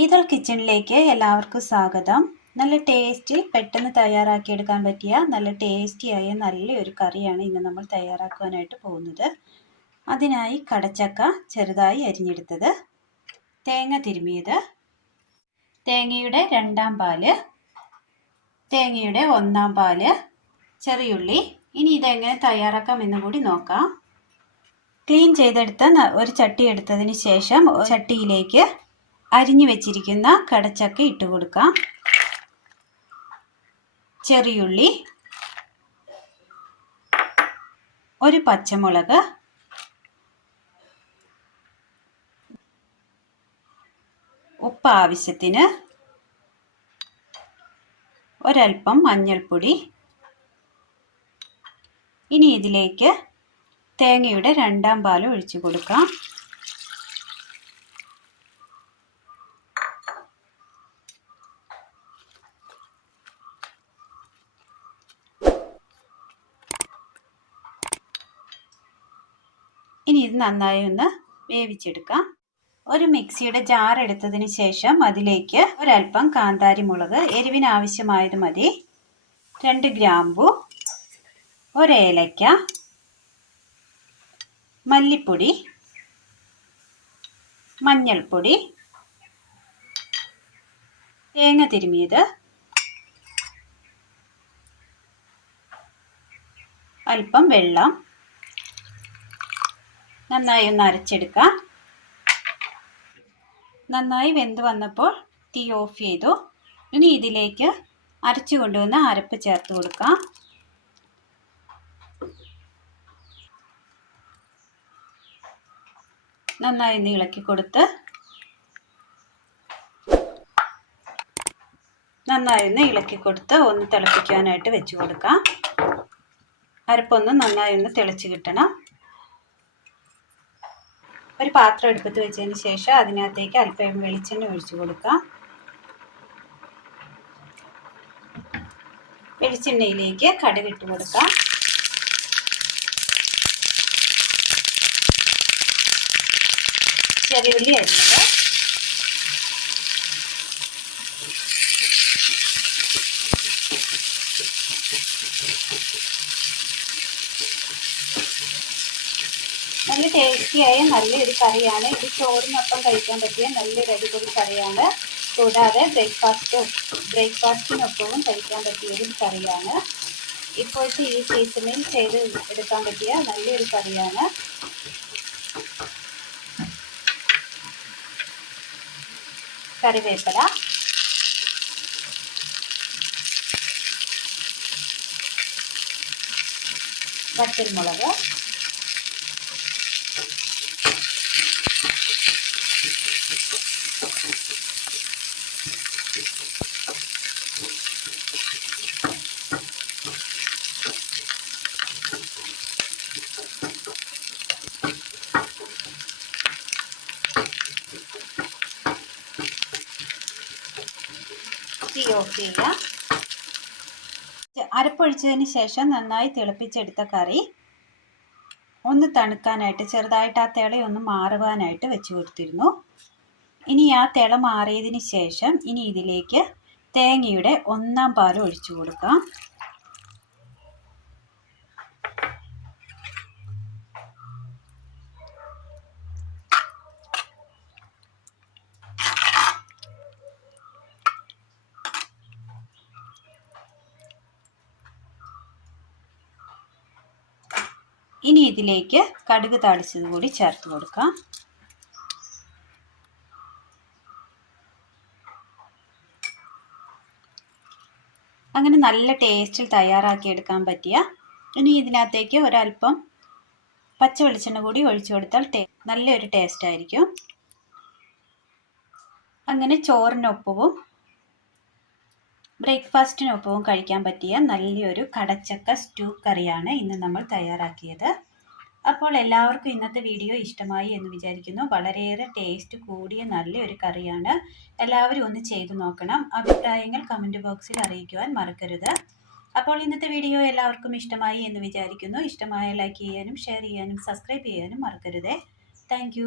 Ethyl കിച്ചണിലേക്ക് എല്ലാവർക്കും സ്വാഗതം. നല്ല ടേസ്റ്റിൽ പെട്ടെന്ന് തയ്യാറാക്കിയെടുക്കാൻ പറ്റിയ നല്ല ടേസ്റ്റിയായ നല്ലൊരു കറിയാണ് ഇന്ന് നമ്മൾ തയ്യാറാക്കുവാനായിട്ട് പോകുന്നത്. അതിനായി കടച്ചക്ക ചെറുതായി അരിഞ്ഞെടുത്തത്. തേങ്ങ തിരുമിയത്. തേങ്ങയുടെ രണ്ടാം പാൽ. തേങ്ങയുടെ ഒന്നാം പാൽ. ചെറിയുള്ളി ഇനി ഇതെങ്ങനെ തയ്യാറാക്കാം എന്ന് കൂടി നോക്കാം. ക്ലീൻ ചെയ്തെടുത്ത ഒരു ചട്ടി എടുത്തതിന് ശേഷം ചട്ടിയിലേക്ക് അരിഞ്ഞു വെച്ചിരിക്കുന്ന കടച്ചക്ക ഇട്ട് കൊടുക്കാം. ചെറിയുള്ളി ഒരു പച്ചമുളക് ഉപ്പ് ആവശ്യത്തിന് ഒരൽപ്പം മഞ്ഞൾപ്പൊടി. ഇനി ഇതിലേക്ക് തേങ്ങയുടെ രണ്ടാം പാൽ ഒഴിച്ചു കൊടുക്കാം. ഇനി ഇത് നന്നായി ഒന്ന് വേവിച്ചെടുക്കാം. ഒരു മിക്സിയുടെ ജാർ എടുത്തതിന് ശേഷം അതിലേക്ക് ഒരൽപ്പം കാന്താരി മുളക് എരിവിന് ആവശ്യമായത് മതി. രണ്ട് ഗ്രാമ്പു ഒരേലയ്ക്ക മല്ലിപ്പൊടി മഞ്ഞൾപ്പൊടി തേങ്ങ തിരുമിയത് അല്പം വെള്ളം നന്നായി ഒന്ന് അരച്ചെടുക്കാം. നന്നായി വെന്ത് വന്നപ്പോൾ തീ ഓഫ് ചെയ്തു. ഇനി ഇതിലേക്ക് അരച്ചു കൊണ്ടുവന്ന അരപ്പ് ചേർത്ത് കൊടുക്കാം. നന്നായി ഒന്ന് ഇളക്കി കൊടുത്ത് നന്നായി ഒന്ന് ഇളക്കി കൊടുത്ത് ഒന്ന് തിളപ്പിക്കാനായിട്ട് വെച്ച് കൊടുക്കാം. അരപ്പൊന്ന് നന്നായി ഒന്ന് തിളച്ച് കിട്ടണം. ഒരു പാത്രം എടുപ്പത്ത് വെച്ചതിന് ശേഷം അതിനകത്തേക്ക് അല്പം വെളിച്ചെണ്ണ ഒഴിച്ചു കൊടുക്കാം. വെളിച്ചെണ്ണയിലേക്ക് കടുക് ഇട്ട് കൊടുക്കാം. ചെറിയുള്ളി അരിഞ്ഞത്. നല്ല ടേസ്റ്റിയായ നല്ലൊരു കറിയാണ്. ഇത് ചോറിനൊപ്പം കഴിക്കാൻ പറ്റിയ നല്ലൊരു അടിപൊളി കറിയാണ്. കൂടാതെ ബ്രേക്ക്ഫാസ്റ്റും ബ്രേക്ക്ഫാസ്റ്റിനൊപ്പവും കഴിക്കാൻ പറ്റിയ ഒരു കറിയാണ്. ഇപ്പോഴത്തെ ഈ സീസണിൽ ചെയ്ത് എടുക്കാൻ പറ്റിയ നല്ലൊരു കറിയാണ്. കറിവേപ്പില. വറ്റൽമുളക് തീ ഓഫ് ചെയ്യുക. അരപ്പൊഴിച്ചതിന് ശേഷം നന്നായി തിളപ്പിച്ചെടുത്ത കറി ഒന്ന് തണുക്കാനായിട്ട് ചെറുതായിട്ട് ആ തിള ഒന്ന് മാറുവാനായിട്ട് വെച്ച് കൊടുത്തിരുന്നു. ഇനി ആ തിള മാറിയതിന് ശേഷം ഇനി ഇതിലേക്ക് തേങ്ങയുടെ ഒന്നാം പാൽ ഒഴിച്ചു കൊടുക്കാം. ഇനി ഇതിലേക്ക് കടുക് താളിച്ചത് കൂടി ചേർത്ത് കൊടുക്കാം. അങ്ങനെ നല്ല ടേസ്റ്റിൽ തയ്യാറാക്കി എടുക്കാൻ പറ്റിയ ഇനി ഇതിനകത്തേക്ക് ഒരല്പം പച്ച വെളിച്ചെണ്ണ കൂടി ഒഴിച്ചു കൊടുത്താൽ നല്ലൊരു ടേസ്റ്റ് ആയിരിക്കും. അങ്ങനെ ചോറിനൊപ്പവും ബ്രേക്ക്ഫാസ്റ്റിനൊപ്പവും കഴിക്കാൻ പറ്റിയ നല്ലൊരു കടച്ചക്ക സ്റ്റൂ കറിയാണ് ഇന്ന് നമ്മൾ തയ്യാറാക്കിയത്. അപ്പോൾ എല്ലാവർക്കും ഇന്നത്തെ വീഡിയോ ഇഷ്ടമായി എന്ന് വിചാരിക്കുന്നു. വളരെയേറെ ടേസ്റ്റ് കൂടിയ നല്ലൊരു കറിയാണ്. എല്ലാവരും ഒന്ന് ചെയ്തു നോക്കണം. അഭിപ്രായങ്ങൾ കമന്റ് ബോക്സിൽ അറിയിക്കുവാൻ മറക്കരുത്. അപ്പോൾ ഇന്നത്തെ വീഡിയോ എല്ലാവർക്കും ഇഷ്ടമായി എന്ന് വിചാരിക്കുന്നു. ഇഷ്ടമായ ലൈക്ക് ചെയ്യാനും ഷെയർ ചെയ്യാനും സബ്സ്ക്രൈബ് ചെയ്യാനും മറക്കരുതേ. താങ്ക്